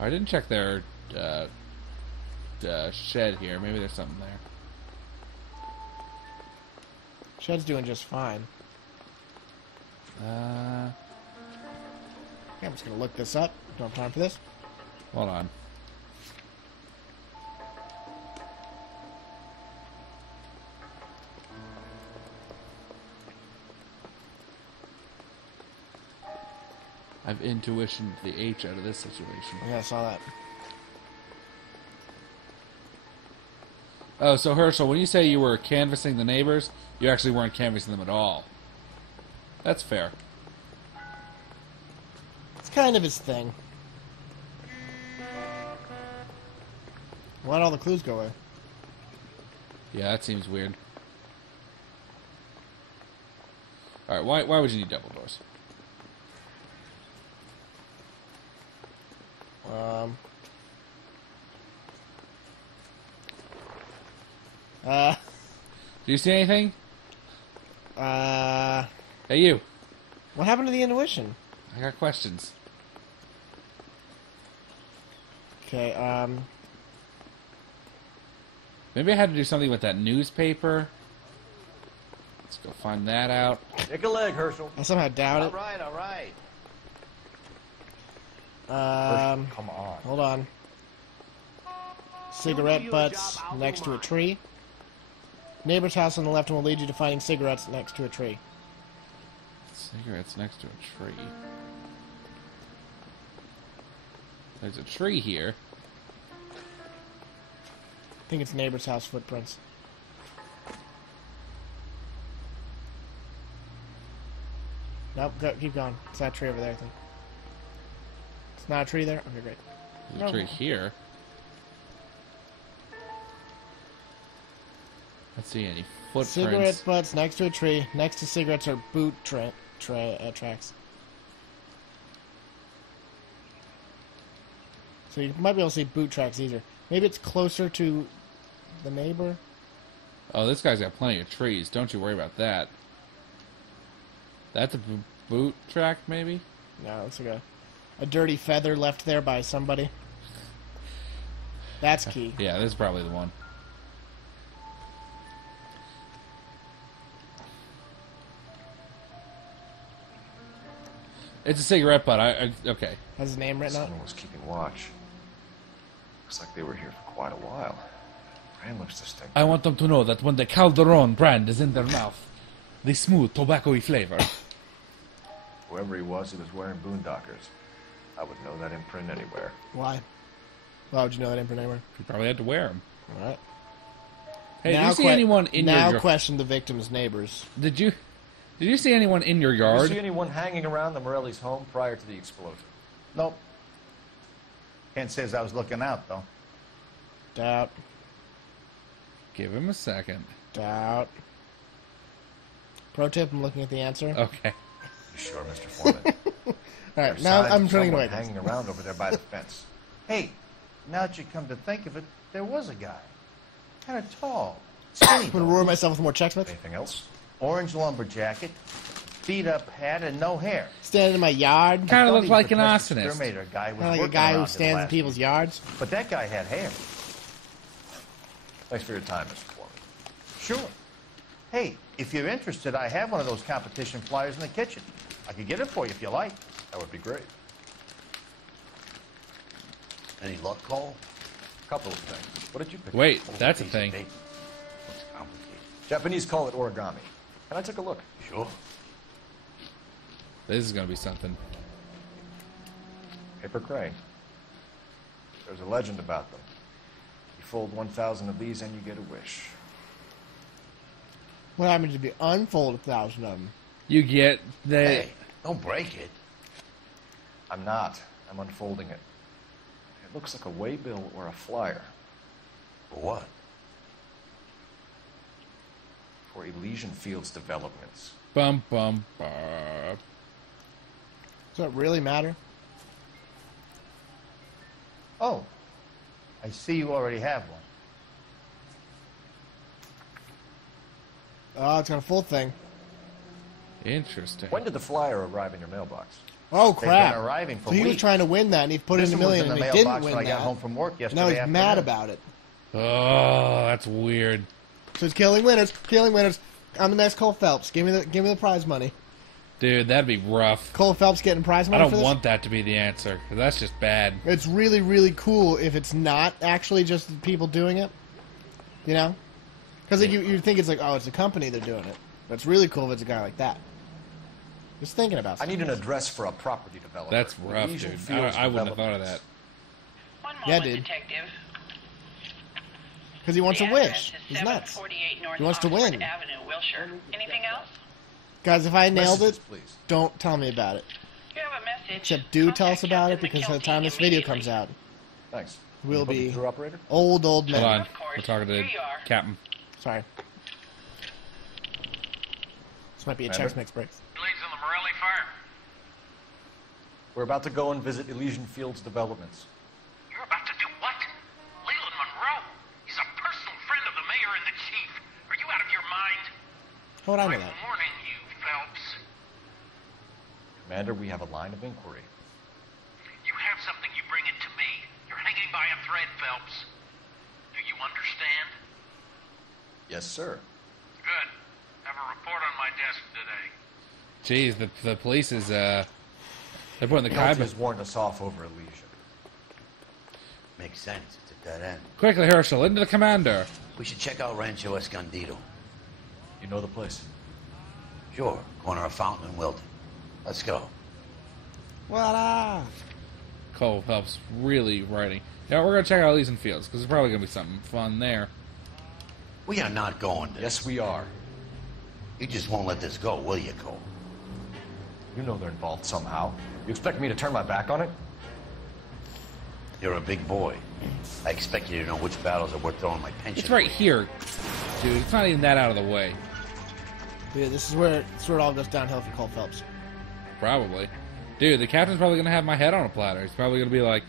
I didn't check their shed here. Maybe there's something there. Shed's doing just fine. Uh, Yeah, I'm just gonna look this up. Don't have time for this. hold on. I've intuitioned the H out of this situation. Yeah, I saw that. Oh, so Herschel, when you say you were canvassing the neighbors, you actually weren't canvassing them at all. That's fair. It's kind of his thing. Why'd all the clues go away? Yeah, that seems weird. Alright, why would you need double doors? Do you see anything? Hey, you. What happened to the intuition? I got questions. Okay, Maybe I had to do something with that newspaper. Let's go find that out. Take a leg, Herschel. I somehow doubt it. All right, all right. Come on. Hold on. Cigarette butts next to a tree. Neighbor's house on the left will lead you to finding cigarettes next to a tree. Cigarettes next to a tree. There's a tree here. I think it's neighbor's house footprints. Nope, keep going. It's that tree over there, I think. It's not a tree there? Okay, great. There's a tree here. Let's see any footprints. Cigarette butts next to a tree. Next to cigarettes are boot tracks. So you might be able to see boot tracks easier. Maybe it's closer to the neighbor. Oh, this guy's got plenty of trees. Don't you worry about that. That's a boot track, maybe? No, it's like a dirty feather left there by somebody. That's key. Yeah, this is probably the one. It's a cigarette butt. Okay. Has his name written out? Someone was keeping watch. Looks like they were here for quite a while. Brand looks distinct. I want them to know that when the Calderon brand is in their mouth, the smooth tobacco-y flavor. Whoever he was wearing boondockers. I would know that imprint anywhere. Why? Why would you know that imprint anywhere? You probably had to wear them. All right. Hey, did you see anyone in your yard? Now question the victim's neighbors. Did you see anyone in your yard? Did you see anyone hanging around the Morelli's home prior to the explosion? Nope. Can't say as I was looking out, though. Doubt. Give him a second. Doubt. Pro tip, I'm looking at the answer. Okay. You Sure, Mr. Foreman. All right, There's now signs I'm of turning someone away. hanging around over there by the fence. Hey, now that you come to think of it, there was a guy. Kind of tall. Skinny. I'm gonna reward myself with more checksmiths. Anything else? Orange lumber jacket, beat-up hat, and no hair. Standing in my yard. Kind of looks like an arsonist. arsonist. Guy was Kind of like a working guy around who here stands in last people's week. yards. But that guy had hair. Thanks for your time, Mr. Foreman. Sure. Hey, if you're interested, I have one of those competition flyers in the kitchen. I could get it for you if you like. That would be great. Any luck, Cole? Couple of things. What did you pick? Wait, up? that's a thing. Looks complicated. Japanese call it origami. Can I take a look? Sure. This is gonna be something. Paper crane. There's a legend about them. You fold 1,000 of these and you get a wish. What happens if you unfold 1,000 of them? You get the. Hey, don't break it. I'm not. I'm unfolding it. It looks like a waybill or a flyer. For what? For Elysian Fields developments. Bum bum bum. Does it really matter? Oh, I see you already have one. Oh, it's got a full thing. Interesting. When did the flyer arrive in your mailbox? Oh, They've crap. been arriving for So he was weeks. trying to win that, and he put This in a one was million, in and the he didn't mailbox win when I got that. home from work yesterday Now he's mad afternoon. about it. Oh, that's weird. So it's killing winners, killing winners. I'm the next Cole Phelps. Give me the prize money. Dude, that'd be rough. Cole Phelps getting prize I money don't for this? want that to be the answer, 'cause that's just bad. It's really, really cool if it's not actually just people doing it. You know? Because like, you think it's like, oh, it's a company they're doing it. But it's really cool if it's a guy like that. Just thinking about I something. need an address for a property developer. That's rough, Elysian dude. Fields I wouldn't have thought of Developments. that. Yeah, dude. Because he wants a wish. He's nuts. He wants to win. Avenue, Wilshire. Anything else? Guys, if I nailed Messages, it, please. don't tell me about it. You have a message. Except do tell us about it, because by the time this video comes out, Thanks. we'll You put the be tour operator? old Hold men. on. We're talking to Captain. Sorry. This might be a Commander? Chex Mix break. We're about to go and visit Elysian Fields Developments. You're about to do what? Leland Monroe? He's a personal friend of the mayor and the chief. Are you out of your mind? How would I know that? Warning you, Phelps. Commander, we have a line of inquiry. You have something, you bring it to me. You're hanging by a thread, Phelps. Do you understand? Yes, sir. Good. Have a report on my desk today. Jeez, the police is they're putting the Penalty guy. has warned us off over Elysian. Makes sense. It's a dead end. Quickly, Herschel, into the commander. We should check out Rancho Escondido. You know the place? Sure. Corner of Fountain and Wilton. Let's go. Voila! Cole Phelps really writing. Yeah, we're gonna check out Elysian Fields because there's probably gonna be something fun there. We are not going to. Yes, we are. You just won't let this go, will you, Cole? You know they're involved somehow. You expect me to turn my back on it? You're a big boy. I expect you to know which battles are worth throwing my pension. It's right here, dude. It's not even that out of the way. Dude, this is where it all goes downhill for Cole Phelps. Probably. Dude, the captain's probably gonna have my head on a platter. He's probably gonna be like,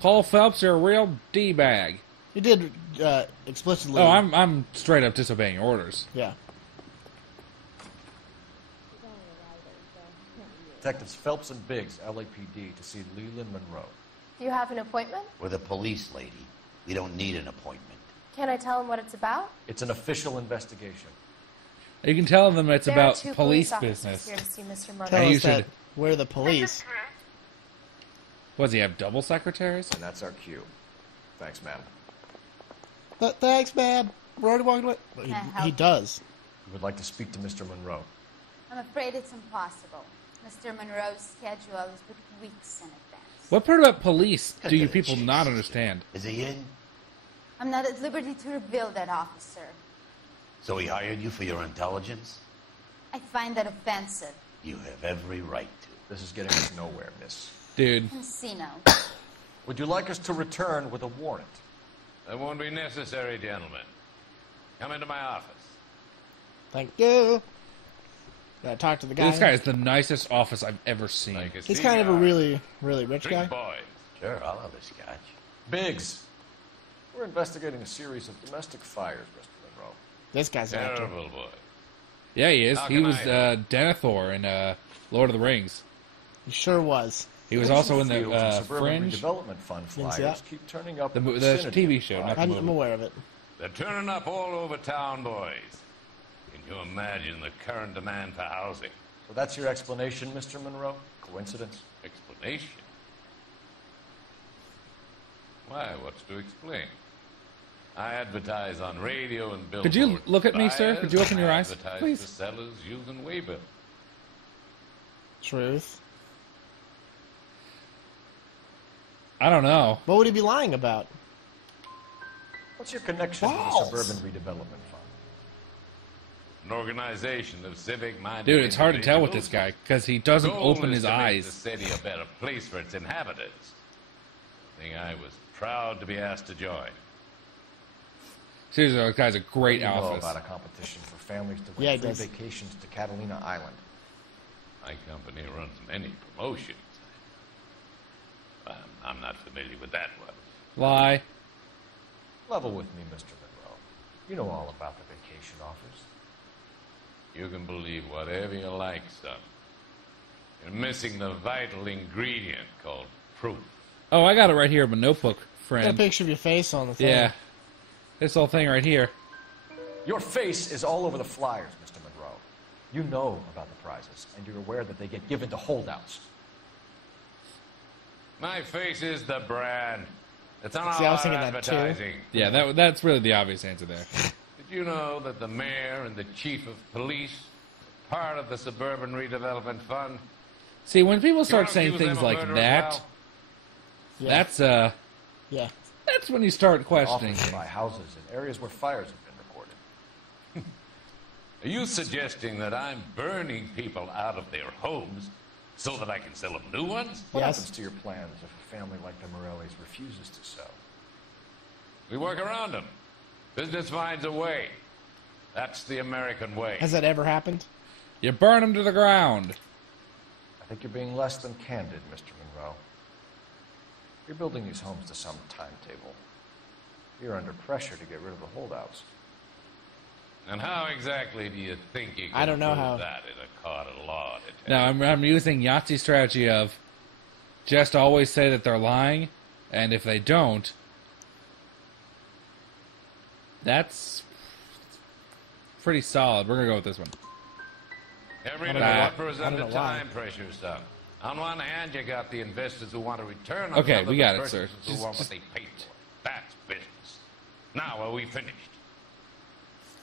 Cole Phelps, you're a real D-bag. You did explicitly. Oh, I'm straight up disobeying orders. Yeah. Detectives Phelps and Biggs, LAPD, to see Leland Monroe. Do you have an appointment? We're the police, lady. We don't need an appointment. Can I tell him what it's about? It's an official investigation. You can tell them it's There about are two police officers business. here to see Mr. Monroe. Tell you us that should- we're the police. What, does he have double secretaries? And that's our cue. Thanks, ma'am. Thanks, man. We're already walking away. Can I help He you? does. We would like to speak to Mr. Monroe. I'm afraid it's impossible. Mr. Monroe's schedule is booked weeks in advance. What part about police do you people not understand? Is he in? I'm not at liberty to reveal that, officer. So he hired you for your intelligence? I find that offensive. You have every right to. This is getting us nowhere, miss. Dude. Casino. Would you like us to return with a warrant? That won't be necessary, gentlemen. Come into my office. Thank you. Gotta talk to the guy. This guy is the nicest office I've ever seen. He's kind of a really, really rich guy. Sure, I'll have a scotch. Biggs, we're investigating a series of domestic fires, Mr. Monroe. This guy's an actor. Terrible boy. Yeah, he is. How He can was I Denethor in Lord of the Rings. He sure was. He was also in Fields and the Suburban Fringe. Redevelopment Fund Didn't see flyers that. keep turning up. The in TV vicinity. show, not the movie. I'm aware of it. They're turning up all over town, boys. Can you imagine the current demand for housing? So that's your explanation, Mr. Monroe? Coincidence? Explanation? Why, what's to explain? I advertise on radio and billboards. Could you look at me, sir? Could you open your eyes, Advertise please? for sellers using waybill. Truth. I don't know. What would he be lying about? What's your connection to the Suburban Redevelopment Fund? An organization of civic-minded Dude, it's hard to tell with this individuals. guy because he doesn't Goal open is his to make eyes. the city a better place for its inhabitants. I think I was proud to be asked to join. Seriously, this guy's a great You know office. about a competition for families to Yeah, win he free does. vacations to Catalina Island. My company runs many promotions. I'm not familiar with that one. Lie. Level with me, Mr. Monroe. You know all about the vacation offers. You can believe whatever you like, son. You're missing the vital ingredient called proof. Oh, I got it right here in my notebook, Got a friend. picture of your face on the thing. Yeah. This whole thing right here. Your face is all over the flyers, Mr. Monroe. You know about the prizes, and you're aware that they get given to holdouts. My face is the brand. It's on See, all I was our thinking that too. advertising. Yeah, that's really the obvious answer there. Did you know that the mayor and the chief of police are part of the Suburban Redevelopment Fund? See, when people start You saying accuse things them of like murder as that, well? Yeah. that's that's when you start questioning. Often buy houses in areas where fires have been recorded. Are you suggesting that I'm burning people out of their homes so that I can sell them new ones? What Yes. happens to your plans if a family like the Morellis refuses to sell? We work around them. Business finds a way. That's the American way. Has that ever happened? You burn them to the ground. I think you're being less than candid, Mr. Monroe. You're building these homes to some timetable. You're under pressure to get rid of the holdouts. And how exactly do you think you can I don't know prove how. that in a court of law, detective? Now, I'm using Yahtzee strategy of just always say that they're lying, and if they don't, that's pretty solid. We're going to go with this one. Every I don't know why. developer is I don't under know why. time pressure, son. On one hand, you got the investors who want a return. On Okay, the other, we got the it, sir. purchasers who want what they paid for. That's business. Now, are we finished?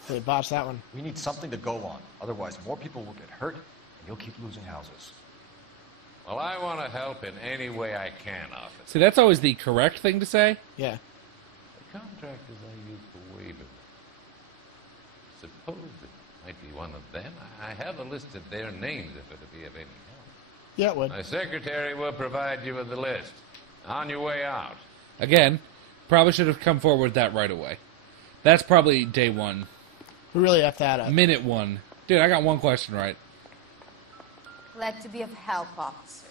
They botched that one. We need something to go on. Otherwise, more people will get hurt, and you'll keep losing houses. Well, I want to help in any way I can, officer. See, that's always the correct thing to say. Yeah. The contractors I use for waiver. Suppose it might be one of them. I have a list of their names if it'll be of any help. Yeah, it would. My secretary will provide you with the list. On your way out. Again, probably should have come forward with that right away. That's probably day one. We really effed that up. Minute one. Dude, I got one question right. Glad to be of help, officers.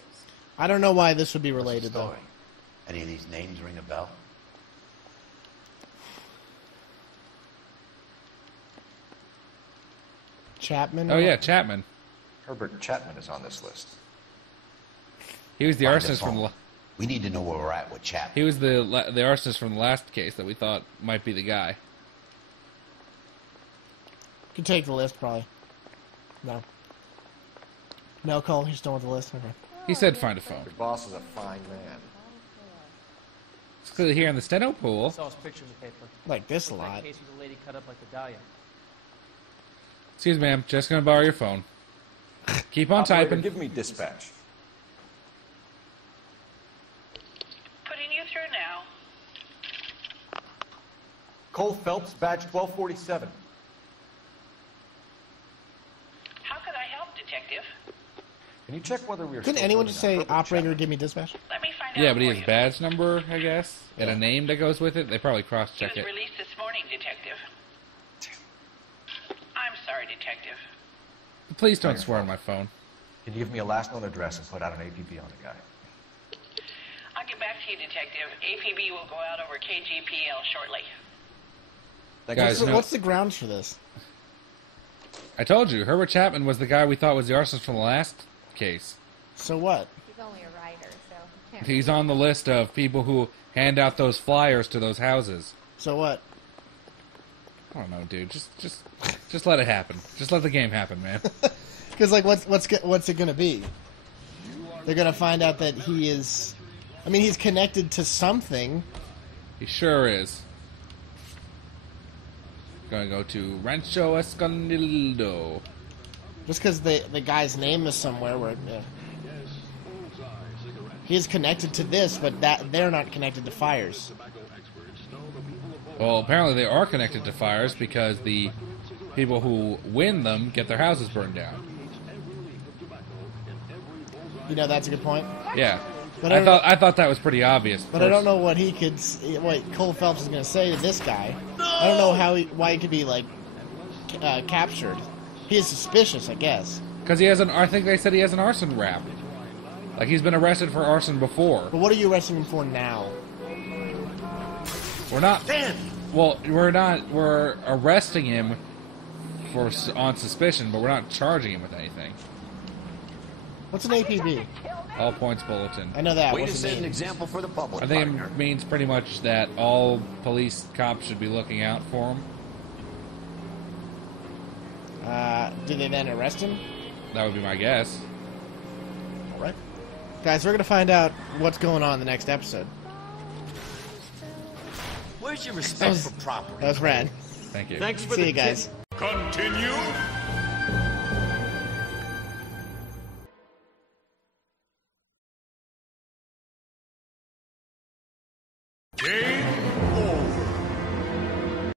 I don't know why this would be related, though. Story. Any of these names ring a bell? Chapman? Oh, yeah, Chapman. Herbert Chapman is on this list. He was the Find the arsonist from... phone. We need to know where we're at with Chapman. He was the arsonist from the last case that we thought might be the guy. Could take the list, probably. No. No, Cole, he's done with the list. Okay. He said find a phone. Your boss is a fine man. It's clearly here in the steno pool. Saw his picture in the paper. Like this a That lot. case was a lady cut up like the Dahlia. Excuse me, ma'am. Just gonna borrow your phone. Keep on Operator, typing. give me dispatch. Putting you through now. Cole Phelps, badge 1247. How could I help, detective? Can you check whether we are Couldn't still anyone holding just that say, Herbert operator, Chapman? give me dispatch? Let me find Yeah, out but he for has you. badge number, I guess, and a name that goes with it. They probably He cross-check was it. released this morning, detective. I'm sorry, detective. Please don't swear on my phone. Can you give me a last known address and put out an APB on the guy? I'll get back to you, Detective. APB will go out over KGPL shortly. What's the grounds for this? I told you, Herbert Chapman was the guy we thought was the arsonist from the last case. So what? He's only a writer, so he can't He's on the list of people who hand out those flyers to those houses. So what? I don't know, dude. Just let it happen. Just let the game happen, man. Because like, what's it gonna be? They're gonna find out that he is. I mean, he's connected to something. He sure is. Gonna go to Rancho Escondido. Just because the guy's name is somewhere where he is connected to this, but that they're not connected to fires. Well, apparently they are connected to fires because the people who win them get their houses burned down. You know, that's a good point. Yeah. But I thought that was pretty obvious. But I don't know what Cole Phelps is going to say to this guy. I don't know why he could be like captured. He is suspicious, I guess. Because he has I think they said he has an arson rap. Like he's been arrested for arson before. But what are you arresting him for now? We're not. Well, we're not. We're arresting him on suspicion, but we're not charging him with anything. What's an APB? All points bulletin. I know that. Way What's to it set mean? an example for the public. I think it means pretty much that all police cops should be looking out for him. Do they then arrest him? That would be my guess. All right, guys, we're gonna find out what's going on in the next episode. Where's your respect for property? That was rad. Thank you. Thanks for See the you guys. Continue. Game